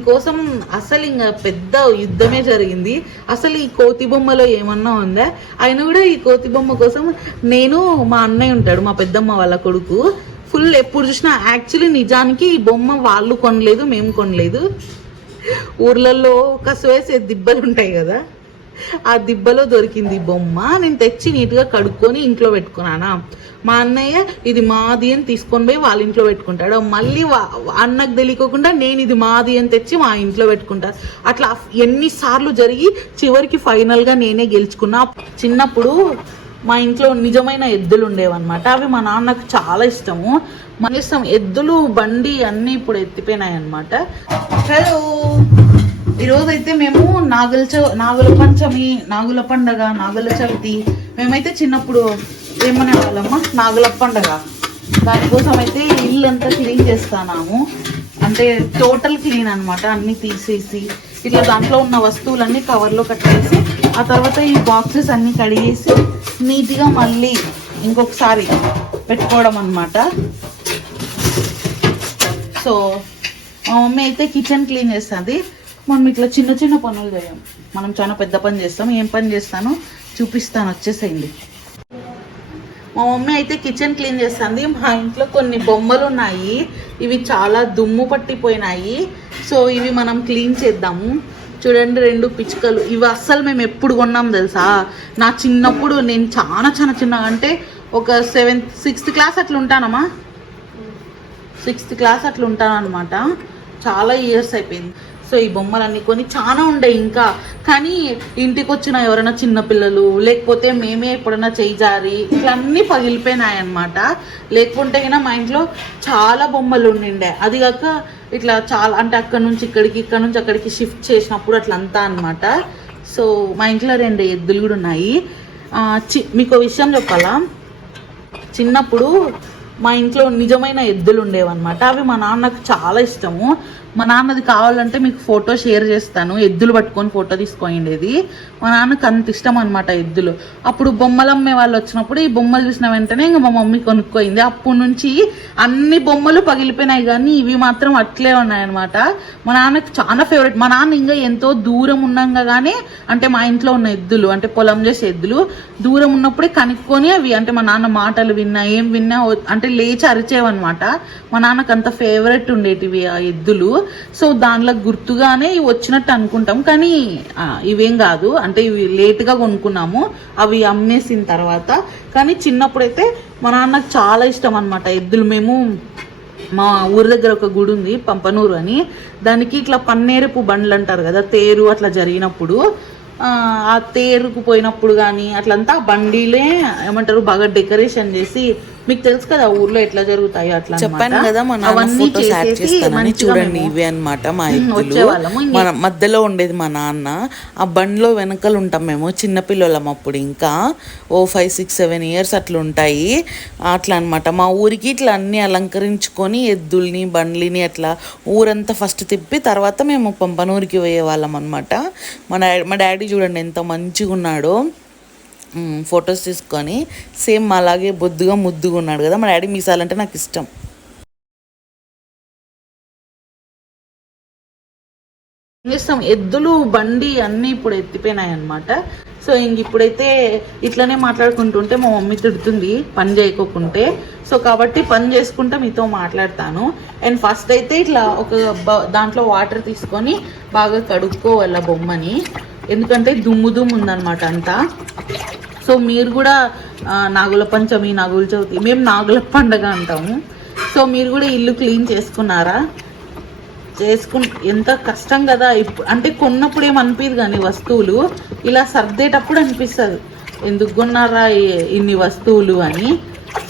కోసం అసలు ఇంకా పెద్ద యుద్ధమే జరిగింది. అసలు ఈ కోతి బొమ్మలో ఏమన్నా ఉందా? ఆయన కూడా ఈ కోతి బొమ్మ కోసం నేను మా అన్నయ్య ఉంటాడు మా పెద్దమ్మ వాళ్ళ కొడుకు. ఫుల్ ఎప్పుడు చూసినా యాక్చువల్లీ నిజానికి ఈ బొమ్మ వాళ్ళు కొనలేదు మేము కొనలేదు. ఊర్లలో కసువేసే దిబ్బలు ఉంటాయి కదా. ఆ దిబ్బలో దొరికింది బొమ్మ నేను తెచ్చి నీట్గా కడుక్కొని ఇంట్లో పెట్టుకున్నానా? మా అన్నయ్య ఇది మాది అని తీసుకొని పోయి వాళ్ళ ఇంట్లో పెట్టుకుంటాడు. మళ్ళీ అన్నకు తెలియకోకుండా నేను ఇది మాది అని తెచ్చి మా ఇంట్లో పెట్టుకుంటా. అట్లా ఎన్నిసార్లు జరిగి చివరికి ఫైనల్గా నేనే గెలుచుకున్నా. చిన్నప్పుడు మా ఇంట్లో నిజమైన ఎద్దులు ఉండేవన్నమాట. అవి మా నాన్నకు చాలా ఇష్టము. మన ఇష్టం ఎద్దులు బండి అన్నీ ఇప్పుడు ఎత్తిపోయినాయి అనమాట హలో! ఈరోజు అయితే మేము నాగుల చ నాగుల పంచమి నాగుల పండగ నాగుల చవితి మేమైతే చిన్నప్పుడు ఏమనే వాళ్ళమ్మా నాగుల పండగ. దానికోసం అయితే ఇల్లు అంతా క్లీన్ చేస్తాము అంటే టోటల్ క్లీన్ అనమాట అన్నీ తీసేసి ఇట్లా దాంట్లో ఉన్న వస్తువులన్నీ కవర్లో కట్టేసి ఆ తర్వాత ఈ బాక్సెస్ అన్నీ కడిగేసి నీట్గా మళ్ళీ ఇంకొకసారి పెట్టుకోవడం అనమాట సో మా మమ్మీ అయితే కిచెన్ క్లీన్ చేస్తుంది. మనం ఇట్లా చిన్న చిన్న పనులు చేయం. మనం చాలా పెద్ద పని చేస్తాం. ఏం పని చేస్తానో చూపిస్తాను. వచ్చేసేయండి. మా మమ్మీ అయితే కిచెన్ క్లీన్ చేస్తుంది. మా ఇంట్లో కొన్ని బొమ్మలు ఉన్నాయి. ఇవి చాలా దుమ్ము పట్టిపోయినాయి. సో ఇవి మనం క్లీన్ చేద్దాము. చూడండి రెండు పిచ్చుకలు. ఇవి అస్సలు మేము ఎప్పుడు కొన్నాం తెలుసా? నా చిన్నప్పుడు నేను చాలా చాలా చిన్న అంటే ఒక సెవెంత్ సిక్స్త్ క్లాస్ అట్లా ఉంటానమ్మా. సిక్స్త్ క్లాస్ అట్లా ఉంటాను చాలా ఇయర్స్ అయిపోయింది. సో ఈ బొమ్మలన్నీ కొని చాలా ఉండే ఇంకా. కానీ ఇంటికి వచ్చిన ఎవరైనా చిన్నపిల్లలు లేకపోతే మేమే ఎప్పుడైనా చేయి జారి ఇట్లా అన్నీ పగిలిపోయినాయి లేకుంటే గిన మా ఇంట్లో చాలా బొమ్మలు ఉండిండే. అది కాక ఇట్లా చాలా అంటే అక్కడ నుంచి ఇక్కడికి ఇక్కడ నుంచి అక్కడికి షిఫ్ట్ చేసినప్పుడు అట్లా అంతా అనమాట సో మా ఇంట్లో రెండు ఎద్దులు కూడా ఉన్నాయి. చి మీకు విషయం చెప్పాలా? చిన్నప్పుడు మా ఇంట్లో నిజమైన ఎద్దులు ఉండేవన్నమాట అవి మా నాన్నకు చాలా ఇష్టము. మా నాన్నది కావాలంటే మీకు ఫోటో షేర్ చేస్తాను. ఎద్దులు పట్టుకొని ఫోటో తీసుకొనిండేది మా నాన్నకు అంత ఇష్టం అనమాట ఎద్దులు. అప్పుడు బొమ్మలు అమ్మే వాళ్ళు వచ్చినప్పుడు ఈ బొమ్మలు చూసిన వెంటనే ఇంకా మా మమ్మీ కొనుక్కోయింది. అప్పటి నుంచి అన్ని బొమ్మలు పగిలిపోయినాయి కానీ ఇవి మాత్రం అట్లే ఉన్నాయన్నమాట. మా నాన్నకు చాలా ఫేవరెట్ మా నాన్న ఇంకా ఎంతో దూరం ఉన్నాగా కానీ అంటే మా ఇంట్లో ఉన్న ఎద్దులు అంటే పొలం చేసే ఎద్దులు దూరం ఉన్నప్పుడే కనుక్కొని అవి అంటే మా నాన్న మాటలు విన్నా ఏం విన్నా అంటే లేచి అరిచేవన్నమాట. మా నాన్నకు అంత ఫేవరెట్ ఉండేటివి ఆ ఎద్దులు. సో దానిలో గుర్తుగానే వచ్చినట్టు అనుకుంటాం. కానీ ఇవేం కాదు. అంటే ఇవి లేట్గా కొనుక్కున్నాము అవి అమ్మేసిన తర్వాత. కానీ చిన్నప్పుడైతే మా నాన్నకు చాలా ఇష్టం అనమాట ఎద్దులు మేము మా ఊరి దగ్గర ఒక గుడి ఉంది పంపనూరు అని. దానికి ఇట్లా పన్నేరపు బండ్లు అంటారు కదా తేరు అట్లా జరిగినప్పుడు ఆ, తేరుకు పోయినప్పుడు కానీ అట్లంతా బండిలే ఏమంటారు బాగా డెకరేషన్ చేసి మీకు తెలుసు కదా ఊర్లో ఎట్లా జరుగుతాయి అట్లా చెప్పాను. కదా మా నాన్న చూడండి ఇవే అన్నమాట మా. ఇంకే- మన మధ్యలో ఉండేది మా నాన్న. ఆ బండిలో వెనకలు ఉంటాం మేము చిన్నపిల్లలం అప్పుడు ఇంకా. ఓ ఫైవ్ సిక్స్ సెవెన్ ఇయర్స్ అట్లా ఉంటాయి అట్లా అన్నమాట మా ఊరికి ఇట్లా అన్ని అలంకరించుకొని ఎద్దుల్ని బండ్లిని అట్లా ఊరంతా ఫస్ట్ తిప్పి తర్వాత మేము పంపనూరికి పోయే వాళ్ళం అనమాట మా డాడీ మా డాడీ చూడండి ఎంత మంచిగా ఉన్నాడో ఫొటోస్ తీసుకొని సేమ్ అలాగే బొద్దుగా ముద్దుగా ఉన్నాడు కదా. మా డాడీ మీసాలంటే నాకు ఇష్టం. చేస్తాం. ఎద్దులు బండి అన్నీ ఇప్పుడు ఎత్తిపోయినాయి అనమాట సో ఇంక ఇప్పుడైతే ఇట్లనే మాట్లాడుకుంటుంటే మా మమ్మీ తిడుతుంది పని చేయకోకుంటే. సో కాబట్టి పని చేసుకుంటే మీతో మాట్లాడతాను. అండ్ ఫస్ట్ అయితే ఇట్లా ఒక దాంట్లో వాటర్ తీసుకొని బాగా కడుక్కోవాలి బొమ్మని. ఎందుకంటే దుమ్ము దుమ్ము ఉందన్నమాట అంతా. సో మీరు కూడా నాగుల పంచమి నాగుల చవితి మేము నాగుల పండగ అంటాము. సో మీరు కూడా ఇల్లు క్లీన్ చేసుకున్నారా? చేసుకు ఎంత కష్టం కదా ఇప్పుడు అంటే కొన్నప్పుడు ఏమనిపించదు కానీ వస్తువులు ఇలా సర్దేటప్పుడు అనిపిస్తుంది. ఎందుకు కొన్నారా ఇన్ని వస్తువులు అని.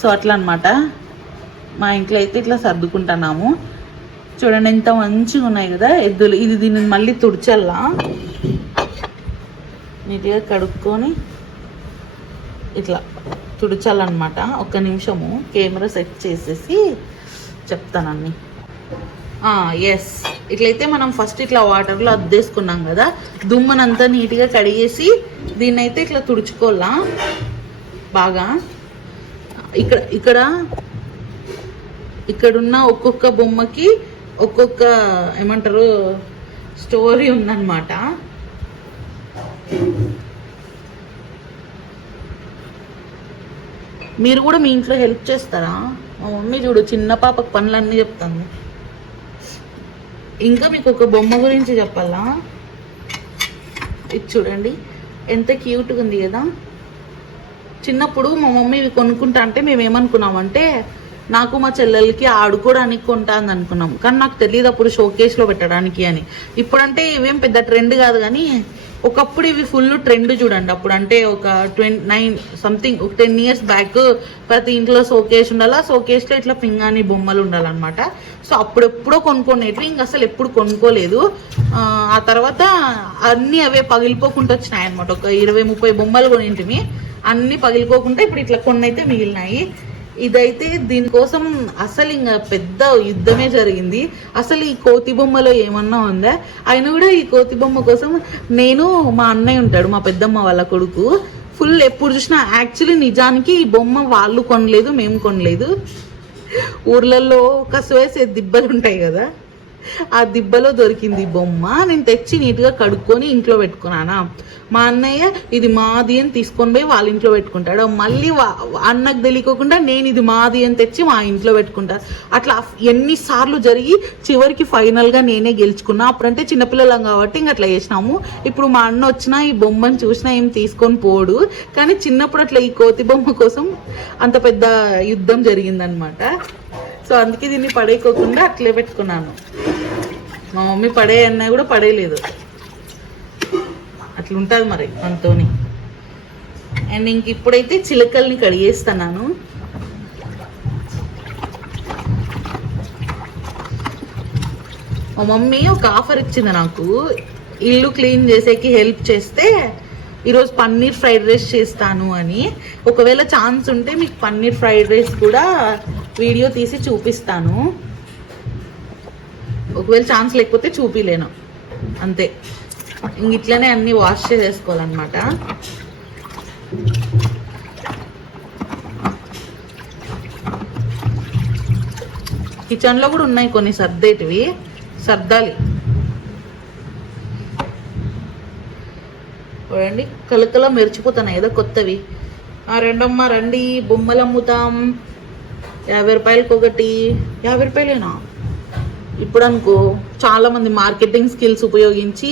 సో అట్లా అనమాట మా ఇంట్లో అయితే ఇట్లా సర్దుకుంటున్నాము. చూడండి ఎంత మంచిగా ఉన్నాయి కదా ఎద్దులు. ఇది దీన్ని మళ్ళీ తుడిచల్లా నీట్గా కడుక్కొని ఇట్లా తుడిచాలన్నమాట. ఒక్క నిమిషము కెమెరా సెట్ చేసేసి చెప్తానన్నీ ఎస్ ఇట్లయితే మనం ఫస్ట్ ఇట్లా వాటర్లో అద్దేసుకున్నాం కదా. దుమ్మనంతా నీట్గా కడిగేసి దీన్ని అయితే ఇట్లా తుడుచుకోవాలా? బాగా. ఇక్కడ ఇక్కడ ఇక్కడున్న ఒక్కొక్క బొమ్మకి ఒక్కొక్క ఏమంటారు స్టోరీ ఉందన్నమాట. మీరు కూడా మీ ఇంట్లో హెల్ప్ చేస్తారా? మా మమ్మీ చూడు చిన్న పాపకు పనులన్నీ చెప్తాను ఇంకా మీకు ఒక బొమ్మ గురించి చెప్పాలా? ఇది చూడండి. ఎంత క్యూట్గా ఉంది కదా. చిన్నప్పుడు మా మమ్మీ ఇవి కొనుక్కుంటా అంటే మేము ఏమనుకున్నామంటే నాకు మా చెల్లెలకి ఆడుకోవడానికి కొంటాను అనుకున్నాం. కానీ నాకు తెలియదు అప్పుడు షోకేస్లో పెట్టడానికి అని. ఇప్పుడంటే ఇవేం పెద్ద ట్రెండ్ కాదు కానీ ఒకప్పుడు ఇవి ఫుల్ ట్రెండ్ చూడండి. అప్పుడు అంటే ఒక ట్వంటీ నైన్ సంథింగ్ ఒక టెన్ ఇయర్స్ బ్యాక్ ప్రతి ఇంట్లో షోకేష్ ఉండాలి? ఆ షోకేస్లో ఇట్లా పింగాని బొమ్మలు ఉండాలన్నమాట. సో అప్పుడెప్పుడో కొనుక్కునేటివి ఇంక అసలు ఎప్పుడు కొనుక్కోలేదు. ఆ, ఆ తర్వాత అన్నీ అవే పగిలిపోకుండా వచ్చినాయి అనమాట ఒక ఇరవై ముప్పై బొమ్మలు కొనింటివి అన్నీ పగిలిపోకుండా ఇప్పుడు ఇట్లా కొన్ని అయితే మిగిలినాయి. ఇదైతే దీనికోసం అసలు ఇంకా పెద్ద యుద్ధమే జరిగింది. అసలు ఈ కోతి బొమ్మలో ఏమన్నా ఉందా? ఆయన కూడా ఈ కోతి బొమ్మ కోసం నేను మా అన్నయ్య ఉంటాడు మా పెద్దమ్మ వాళ్ళ కొడుకు. ఫుల్ ఎప్పుడు చూసినా యాక్చువల్లీ నిజానికి ఈ బొమ్మ వాళ్ళు కొనలేదు మేము కొనలేదు. ఊర్లలో కసువేసే దిబ్బలు ఉంటాయి కదా. ఆ దిబ్బలో దొరికింది బొమ్మ నేను తెచ్చి నీట్గా కడుక్కొని ఇంట్లో పెట్టుకున్నానా? మా అన్నయ్య ఇది మాది అని తీసుకొని పోయి వాళ్ళ ఇంట్లో పెట్టుకుంటాడు. మళ్ళీ అన్నకు తెలియకోకుండా నేను ఇది మాది అని తెచ్చి మా ఇంట్లో పెట్టుకుంటాను అట్లా ఎన్నిసార్లు జరిగి చివరికి ఫైనల్గా నేనే గెలుచుకున్నా. అప్పుడంటే చిన్నపిల్లలం కాబట్టి ఇంక అట్లా చేసినాము. ఇప్పుడు మా అన్న వచ్చినా ఈ బొమ్మను చూసినా ఏం తీసుకొని పోడు. కానీ చిన్నప్పుడు అట్లా ఈ కోతి బొమ్మ కోసం అంత పెద్ద యుద్ధం జరిగిందనమాట. సో అందుకే దీన్ని పడేయకోకుండా అట్లే పెట్టుకున్నాను. మా మమ్మీ పడే అన్నా కూడా పడేయలేదు. అట్లుంటుంది మరి మనతోని. అండ్ ఇంక ఇప్పుడైతే చిలకల్ని కడిగేస్తున్నాను. మా మమ్మీ ఒక ఆఫర్ ఇచ్చింది నాకు. ఇల్లు క్లీన్ చేసేకి హెల్ప్ చేస్తే ఈరోజు పన్నీర్ ఫ్రైడ్ రైస్ చేస్తాను అని. ఒకవేళ ఛాన్స్ ఉంటే మీకు పన్నీర్ ఫ్రైడ్ రైస్ కూడా వీడియో తీసి చూపిస్తాను. ఒకవేళ ఛాన్స్ లేకపోతే చూపిలేను. అంతే. ఇంక ఇట్లనే అన్ని వాష్ చేసేసుకోవాలన్నమాట కిచెన్లో కూడా ఉన్నాయి కొన్ని సర్దేటివి. సర్దాలి. చూడండి కలకల మెరిచిపోతున్నాయి. ఏదో కొత్తవి. ఆ రెండమ్మ రండి బొమ్మలు అమ్ముతాం యాభై రూపాయలకి ఒకటి. యాభై రూపాయలేనా? ఇప్పుడు అనుకో చాలామంది మార్కెటింగ్ స్కిల్స్ ఉపయోగించి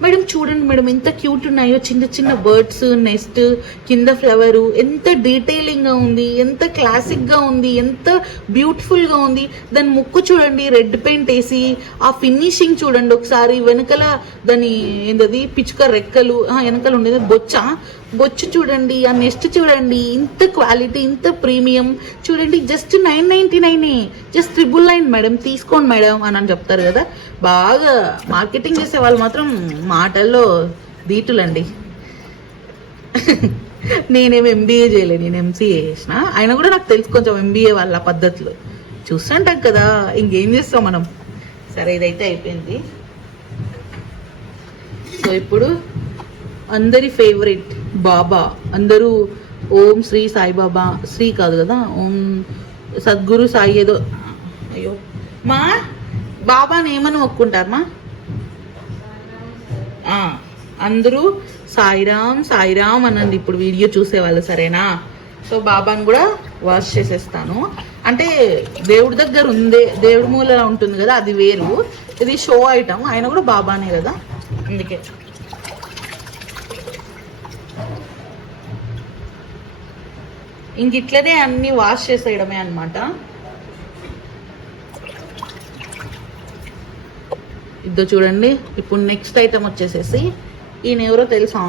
మేడం చూడండి మేడం ఎంత క్యూట్ ఉన్నాయో చిన్న చిన్న బర్డ్స్ నెస్ట్ కింద ఫ్లవరు ఎంత డీటెయిలింగ్గా ఉంది ఎంత క్లాసిక్గా ఉంది ఎంత బ్యూటిఫుల్గా ఉంది. దాని ముక్కు చూడండి రెడ్ పెయింట్ వేసి ఆ ఫినిషింగ్ చూడండి ఒకసారి వెనకల దాని ఏంటది పిచ్చుక రెక్కలు ఆ, వెనకాల ఉండేది బొచ్చ. బొచ్చు చూడండి ఆ నెస్ట్ చూడండి ఇంత క్వాలిటీ ఇంత ప్రీమియం. చూడండి just nine ninety nine just triple nine madam తీసుకోండి మేడం అని అని చెప్తారు కదా. బాగా మార్కెటింగ్ చేసే వాళ్ళు మాత్రం మాటల్లో దీటులండి నేనేం ఎంబీఏ చేయలే నేను ఎంసీఏ చేసిన. ఆయన కూడా నాకు తెలుసు కొంచెం ఎంబీఏ వాళ్ళ పద్ధతులు. చూస్తుంటాం కదా ఇంకేం చేస్తాం మనం? సరే ఇదైతే అయిపోయింది. సో ఇప్పుడు అందరి ఫేవరెట్ బాబా. అందరూ ఓం శ్రీ సాయిబాబా శ్రీ కాదు కదా ఓం సద్గురు సాయి ఏదో. అయ్యో. మా బాబాని ఏమని ఒక్కుంటారు మా? అందరూ సాయిరామ్ సాయిరామ్ అనండి. ఇప్పుడు వీడియో చూసేవాళ్ళు సరేనా? సో బాబాని కూడా వాష్ చేసేస్తాను. అంటే దేవుడి దగ్గర ఉందే దేవుడి మూల ఉంటుంది కదా అది వేరు. ఇది షో ఐటమ్. ఆయన కూడా బాబానే కదా అందుకే. ఇంక ఇట్లనే అన్ని వాష్ చేసేయడమే అనమాట ఇద్దో చూడండి ఇప్పుడు నెక్స్ట్ ఐటమ్ వచ్చేసేసి ఈయన ఎవరో తెలుసా?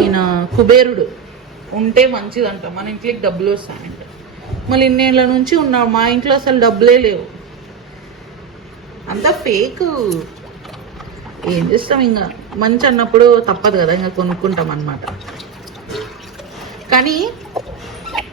ఈయన కుబేరుడు. ఉంటే మంచిదంట మన ఇంట్లోకి డబ్బులు వస్తాయంట. మళ్ళీ ఇన్నేళ్ళ నుంచి ఉన్నాడు మా ఇంట్లో అసలు డబ్బులే లేవు. అంతా ఫేక్ ఏం చేస్తాం? ఇంకా మంచి అన్నప్పుడు తప్పదు కదా ఇంకా కొనుక్కుంటాం అన్నమాట. కానీ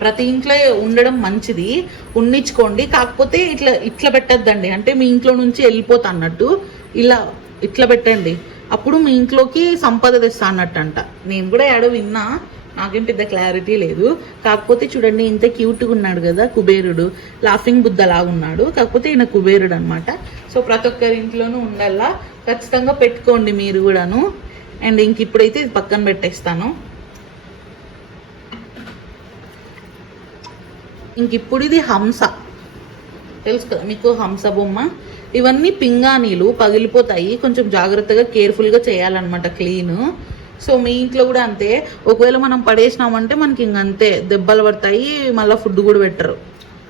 ప్రతి ఇంట్లో ఉండడం మంచిది. ఉండించుకోండి కాకపోతే ఇట్లా ఇట్లా పెట్టద్దండి. అంటే మీ ఇంట్లో నుంచి వెళ్ళిపోతా అన్నట్టు. ఇలా ఇట్లా పెట్టండి. అప్పుడు మీ ఇంట్లోకి సంపద తెస్తా అన్నట్టు అంట నేను కూడా ఏడో విన్నా. నాకేం పెద్ద క్లారిటీ లేదు. కాకపోతే చూడండి ఇంత క్యూట్గా ఉన్నాడు కదా కుబేరుడు. లాఫింగ్ బుద్ధ లాగా ఉన్నాడు కాకపోతే ఈయన కుబేరుడు అనమాట సో ప్రతి ఒక్కరి ఇంట్లోనూ ఉండాలా? ఖచ్చితంగా పెట్టుకోండి మీరు కూడాను. అండ్ ఇంక ఇప్పుడైతే ఇది పక్కన పెట్టేస్తాను. ఇంక ఇప్పుడు ఇది హంస. తెలుసు కదా మీకు హంస బొమ్మ? ఇవన్నీ పింగాణీలు పగిలిపోతాయి. కొంచెం జాగ్రత్తగా కేర్ఫుల్గా చేయాలన్నమాట క్లీన్. సో మీ ఇంట్లో కూడా అంతే. ఒకవేళ మనం పడేసినామంటే మనకి ఇంక అంతే. దెబ్బలు పడతాయి మళ్ళీ ఫుడ్ కూడా పెట్టరు.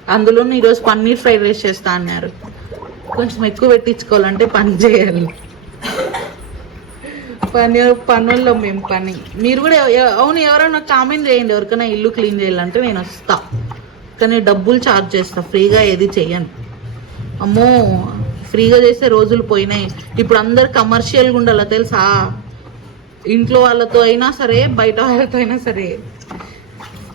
అందులోనూ ఈరోజు పన్నీర్ ఫ్రైడ్ రైస్ చేస్తా అన్నారు. కొంచెం ఎక్కువ పెట్టించుకోవాలంటే పని చేయాలి. పని పనుల్లో మేము పని. మీరు కూడా అవును ఎవరైనా కామెంట్ చేయండి. ఎవరికైనా ఇల్లు క్లీన్ చేయాలంటే నేను వస్తా. కానీ డబ్బులు ఛార్జ్ చేస్తా. ఫ్రీగా ఏది చెయ్యను. అమ్మో ఫ్రీగా చేసే రోజులు పోయినాయి. ఇప్పుడు అందరు కమర్షియల్గా ఉండాలి తెలుసా? ఇంట్లో వాళ్ళతో అయినా సరే బయట వాళ్ళతో అయినా సరే.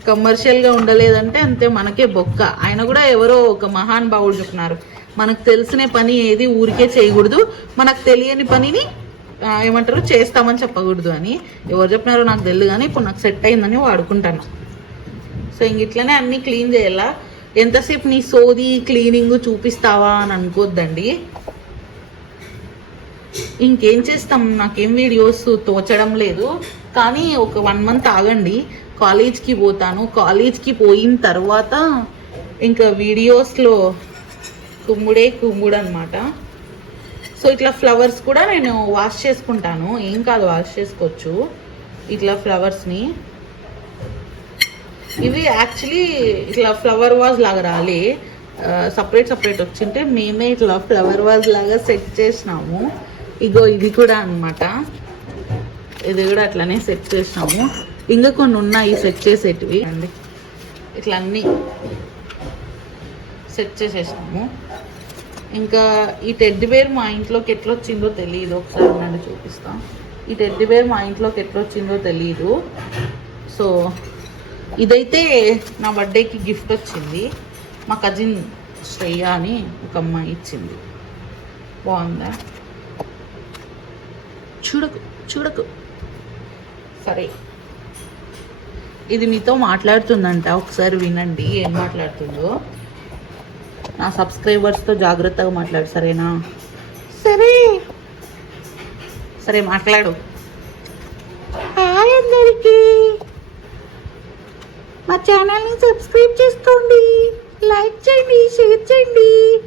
కమర్షియల్గా ఉండలేదంటే అంతే మనకే బొక్క. ఆయన కూడా ఎవరో ఒక మహాన్ భావుడు చెప్తున్నారు మనకు తెలిసిన పని ఏది ఊరికే చేయకూడదు. మనకు తెలియని పనిని ఏమంటారు చేస్తామని చెప్పకూడదు అని. ఎవరు చెప్పినారో నాకు తెలియదు కానీ ఇప్పుడు నాకు సెట్ అయిందని వాడుకుంటాను. సో ఇంక ఇట్లనే అన్నీ క్లీన్ చేయాలా? ఎంతసేపు నీ సోది క్లీనింగ్ చూపిస్తావా అని అనుకోద్దండి. ఇంకేం చేస్తాం? నాకేం వీడియోస్ తోచడం లేదు. కానీ ఒక వన్ మంత్ ఆగండి. కాలేజ్కి పోతాను. కాలేజ్కి పోయిన తర్వాత ఇంకా వీడియోస్లో కుమ్ముడే కుమ్ముడు అనమాట సో ఇట్లా ఫ్లవర్స్ కూడా నేను వాష్ చేసుకుంటాను. ఏం కాదు వాష్ చేసుకోవచ్చు. ఇట్లా ఫ్లవర్స్ని. ఇవి యాక్చువల్లీ ఇట్లా ఫ్లవర్ వాజ్ లాగా రాలే. సపరేట్ సపరేట్ వచ్చింటే మేమే ఇట్లా ఫ్లవర్ వాజ్ లాగా సెట్ చేసినాము. ఇగో ఇది కూడా అన్నమాట. ఇది కూడా అట్లనే సెట్ చేసినాము. ఇంకా కొన్ని ఉన్నాయి సెట్ చేసేటివి. అండి ఇట్లా అన్నీ. సెట్ చేసేసాము ఇంకా ఈ టెడ్డి బేర్ మా ఇంట్లోకి ఎట్లా వచ్చిందో తెలియదు ఒకసారి నన్ను చూపిస్తాను ఈ టెడ్డి బేర్ మా ఇంట్లోకి ఎట్లా వచ్చిందో తెలియదు సో ఇదైతే నా బర్త్డేకి గిఫ్ట్ వచ్చింది. మా కజిన్ శ్రేయ అని ఒక అమ్మాయి ఇచ్చింది. బాగుందా? చూడకు చూడకు. సరే. ఇది మీతో మాట్లాడుతుందంట. ఒకసారి వినండి ఏం మాట్లాడుతుందో. నా సబ్స్క్రైబర్స్తో జాగ్రత్తగా మాట్లాడు సరేనా? సరే. సరే మాట్లాడు. హాయ్ అందరికీ. మా ఛానల్ని సబ్స్క్రైబ్ చేసుకోండి. లైక్ చేయండి షేర్ చేయండి.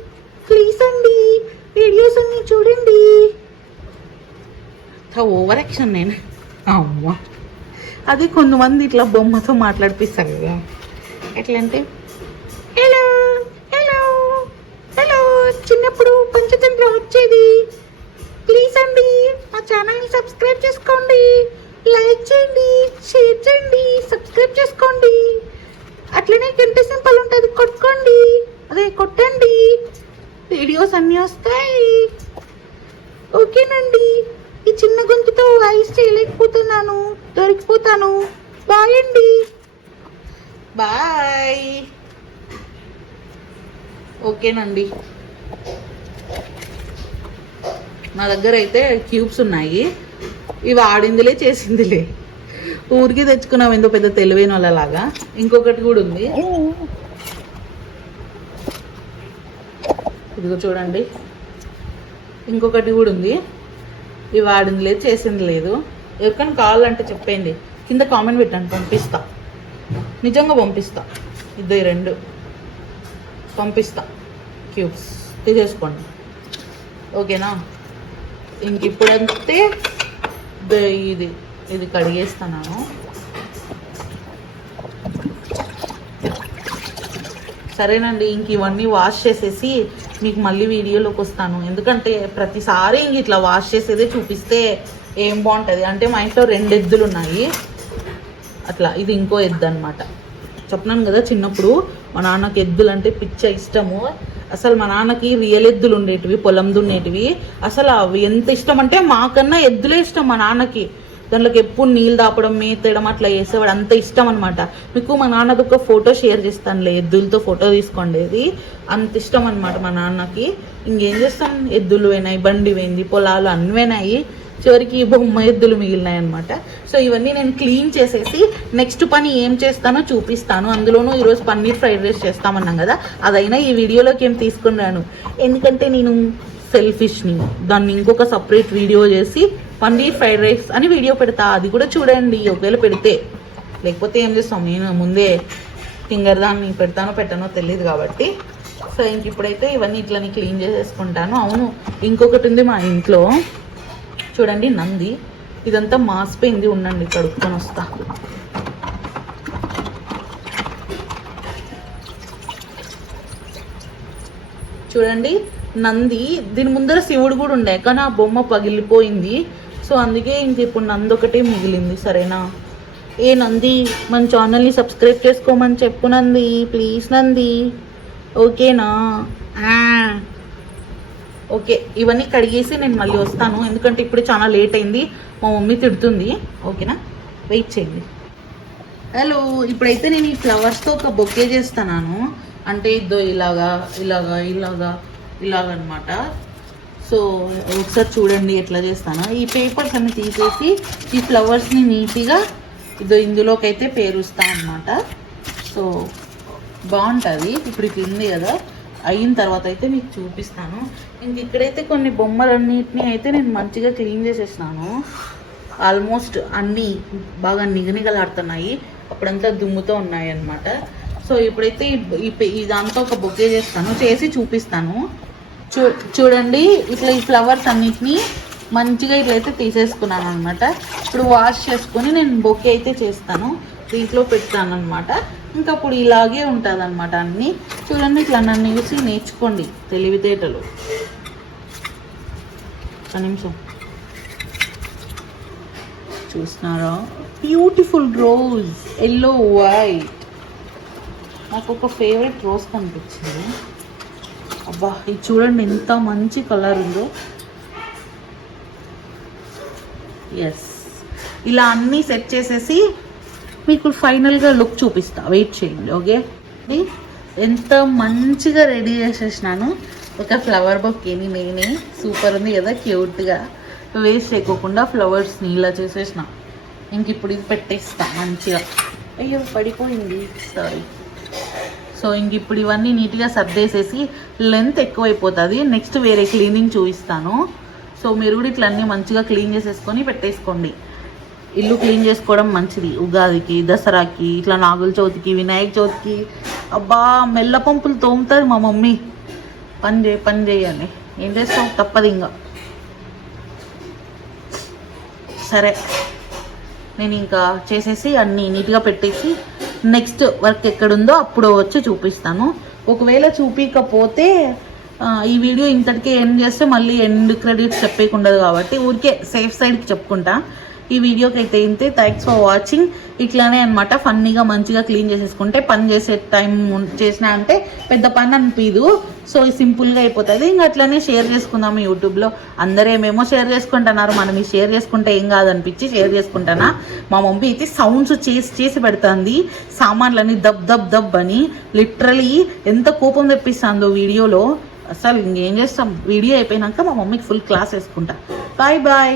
ప్లీజ్ అండి వీడియోస్ అన్ని చూడండి. ఓవర్ యాక్షన్ నేను. అమ్మా. అది కొంతమంది ఇట్లా బొమ్మతో మాట్లాడిపిస్తారు కదా. ఎట్లా చేయలేకపోతున్నాను దొరికిపోతాను. బాయ్ అండి. బాయ్ ఓకేనండి. నా దగ్గర అయితే క్యూబ్స్ ఉన్నాయి. ఇవి ఆడిందిలే చేసిందిలే. ఊరికి తెచ్చుకున్నాం ఎందుకు పెద్ద తెలివైన వాళ్ళలాగా. ఇంకొకటి కూడా ఉంది. ఇదిగో చూడండి. ఇంకొకటి కూడా ఉంది. ఇవి ఆడింది లేదు చేసింది లేదు. ఎవరికైనా కావాలంటే చెప్పేయండి. కింద కామెంట్ పెట్టండి పంపిస్తా. నిజంగా పంపిస్తా. ఇద్దరు రెండు. పంపిస్తా. క్యూబ్స్ తీసేసుకోండి. ఓకేనా? ఇంక ఇప్పుడంతే ఇది ఇది కడిగేస్తాను. సరేనండి ఇంక ఇవన్నీ వాష్ చేసేసి మీకు మళ్ళీ వీడియోలోకి వస్తాను. ఎందుకంటే ప్రతిసారి ఇంక ఇట్లా వాష్ చేసేదే చూపిస్తే ఏం బాగుంటుంది? అంటే మా ఇంట్లో రెండు ఎద్దులు ఉన్నాయి. అట్లా ఇది ఇంకో ఎద్దు అనమాట చెప్పినాను కదా చిన్నప్పుడు మా నాన్నకి ఎద్దులు అంటే పిచ్చ ఇష్టము. అసలు మా నాన్నకి రియల్ ఎద్దులు ఉండేటివి పొలం దున్నేటివి. అసలు అవి ఎంత ఇష్టం అంటే మాకన్నా ఎద్దులే ఇష్టం మా నాన్నకి. దాంట్లోకి ఎప్పుడు నీళ్ళు దాపడం మేతేయడం అట్లా చేసేవాడు అంత ఇష్టం అనమాట మీకు మా నాన్నది ఒక ఫోటో షేర్ చేస్తానులే ఎద్దులతో ఫోటో తీసుకోండేది. అంత ఇష్టం అనమాట మా నాన్నకి. ఇంకేం చేస్తాం? ఎద్దులు పోయినాయి బండి పోయింది పొలాలు అన్నీ పోయినాయి. చివరికి బొమ్మ ఎద్దులు మిగిలినాయి అనమాట సో ఇవన్నీ నేను క్లీన్ చేసేసి నెక్స్ట్ పని ఏం చేస్తానో చూపిస్తాను. అందులోనూ ఈరోజు పన్నీర్ ఫ్రైడ్ రైస్ చేస్తామన్నాం కదా అదైనా ఈ వీడియోలోకి ఏం తీసుకున్నాను ఎందుకంటే నేను సెల్ఫిష్ని దాన్ని ఇంకొక సపరేట్ వీడియో చేసి పన్నీర్ ఫ్రైడ్ రైస్ అని వీడియో పెడతా. అది కూడా చూడండి ఒకవేళ పెడితే. లేకపోతే ఏం చేస్తాం? నేను ముందే ఫింగర్ దాన్ని పెడతానో పెట్టానో తెలియదు కాబట్టి. సో ఇంక ఇప్పుడైతే ఇవన్నీ ఇట్లని క్లీన్ చేసేసుకుంటాను. అవును ఇంకొకటి ఉంది మా ఇంట్లో. చూడండి నంది ఇదంతా మాసిపోయింది ఉండండి కడుక్కొని వస్తా. చూడండి నంది దీని ముందర శివుడు కూడా ఉండే కానీ ఆ బొమ్మ పగిలిపోయింది. సో అందుకే ఇంక ఇప్పుడు నంది ఒకటే మిగిలింది సరేనా? ఏ నంది మన ఛానల్ని సబ్స్క్రైబ్ చేసుకోమని చెప్పు నంది. ప్లీజ్ నంది. ఓకేనా? ఆ. ఓకే ఇవన్నీ కడిగేసి నేను మళ్ళీ వస్తాను. ఎందుకంటే ఇప్పుడు చాలా లేట్ అయింది. మా మమ్మీ తిడుతుంది. ఓకేనా? వెయిట్ చేయండి. హలో ఇప్పుడైతే నేను ఈ ఫ్లవర్స్తో ఒక బొకే చేస్తున్నాను. అంటే ఇద్దో ఇలాగా ఇలాగా ఇలాగా ఇలాగనమాట. సో ఒకసారి చూడండి ఎట్లా చేస్తాను. ఈ పేపర్స్ అన్ని తీసేసి ఈ ఫ్లవర్స్ని నీట్గా ఇదో ఇందులోకి అయితే పేరుస్తా అనమాట సో బాగుంటుంది. ఇప్పుడు ఇది ఉంది కదా. అయిన తర్వాత అయితే మీకు చూపిస్తాను. ఇంక ఇక్కడైతే కొన్ని బొమ్మలన్నిటిని అయితే నేను మంచిగా క్లీన్ చేసేసినాను. ఆల్మోస్ట్ అన్నీ బాగా నిగనిగలాడుతున్నాయి. అప్పుడంతా దుమ్ముతో ఉన్నాయి అన్నమాట సో ఇప్పుడైతే ఈ- ఇదంతా ఒక బొక్కే చేస్తాను. చేసి చూపిస్తాను. చూ చూడండి ఇట్లా ఈ ఫ్లవర్స్ అన్నిటిని మంచిగా ఇట్లయితే తీసేసుకున్నాను అనమాట ఇప్పుడు వాష్ చేసుకొని నేను బొక్కే అయితే చేస్తాను. దీంట్లో పెడతాను అనమాట ఇంకా అప్పుడు ఇలాగే ఉంటుంది అనమాట అన్నీ. చూడండి ఇట్లా నన్ను చూసి నేర్చుకోండి తెలివితేటలు. ఒక నిమిషం. చూస్తున్నారా బ్యూటిఫుల్ రోజ్ ఎల్లో వైట్ నాకు ఒక ఫేవరెట్ రోజ్ కనిపించింది. అబ్బా ఇది చూడండి ఎంత మంచి కలర్ ఉందో. ఎస్ ఇలా అన్నీ సెట్ చేసేసి మీకు ఫైనల్గా లుక్ చూపిస్తా. వెయిట్ చేయండి ఓకే ఎంత మంచిగా రెడీ చేసేసినాను. ఒక ఫ్లవర్ బొకేని నేనే. సూపర్ ఉంది కదా క్యూట్గా వేస్ట్ చేయకోకుండా ఫ్లవర్స్ని ఇలా చేసేసిన. ఇంక ఇప్పుడు ఇది పెట్టేస్తా మంచిగా. అయ్యో పడిపోయింది. సారీ సో ఇంక ఇప్పుడు ఇవన్నీ నీట్గా సర్దేసేసి లెంత్ ఎక్కువైపోతుంది. నెక్స్ట్ వేరే క్లీనింగ్ చూపిస్తాను. సో మీరు కూడా ఇట్లా అన్నీ మంచిగా క్లీన్ చేసేసుకొని పెట్టేసుకోండి. ఇల్లు క్లీన్ చేసుకోవడం మంచిది. ఉగాదికి దసరాకి ఇట్లా నాగుల చవితికి వినాయక చవితికి. అబ్బా మెల్ల పంపులు తోముతుంది మా మమ్మీ. పని చేయ పని చేయాలి ఏం చేస్తాం? తప్పదు ఇంకా సరే. నేను ఇంకా చేసేసి అన్నీ నీట్గా పెట్టేసి నెక్స్ట్ వర్క్ ఎక్కడుందో అప్పుడు వచ్చి చూపిస్తాను. ఒకవేళ చూపించకపోతే ఈ వీడియో ఇంతటికే ఎండ్ చేస్తే మళ్ళీ ఎండ్ క్రెడిట్స్ చెప్పేకుండదు కాబట్టి ఊరికే సేఫ్ సైడ్కి చెప్పుకుంటా. ఈ వీడియోకి అయితే ఇంతే. థ్యాంక్స్ ఫర్ వాచింగ్ ఇట్లానే అనమాట ఫన్నీగా మంచిగా క్లీన్ చేసేసుకుంటే పని చేసే టైం చేసినా అంటే పెద్ద పని అనిపించదు సో సింపుల్గా అయిపోతుంది. ఇంకా అట్లనే షేర్ చేసుకుందాం యూట్యూబ్లో. అందరేమేమో షేర్ చేసుకుంటున్నారు. మనం ఈ షేర్ చేసుకుంటే ఏం కాదనిపించి షేర్ చేసుకుంటానా? మా మమ్మీ అయితే సౌండ్స్ చేసి చేసి పెడుతుంది. సామాన్లని దబ్ దబ్ దబ్ అని. లిటరలీ ఎంత కోపం తెప్పిస్తుందో వీడియోలో. అసలు ఇంకేం చేస్తాం? వీడియో అయిపోయినాక మా మమ్మీకి ఫుల్ క్లాస్ వేసుకుంటా. Bye bye.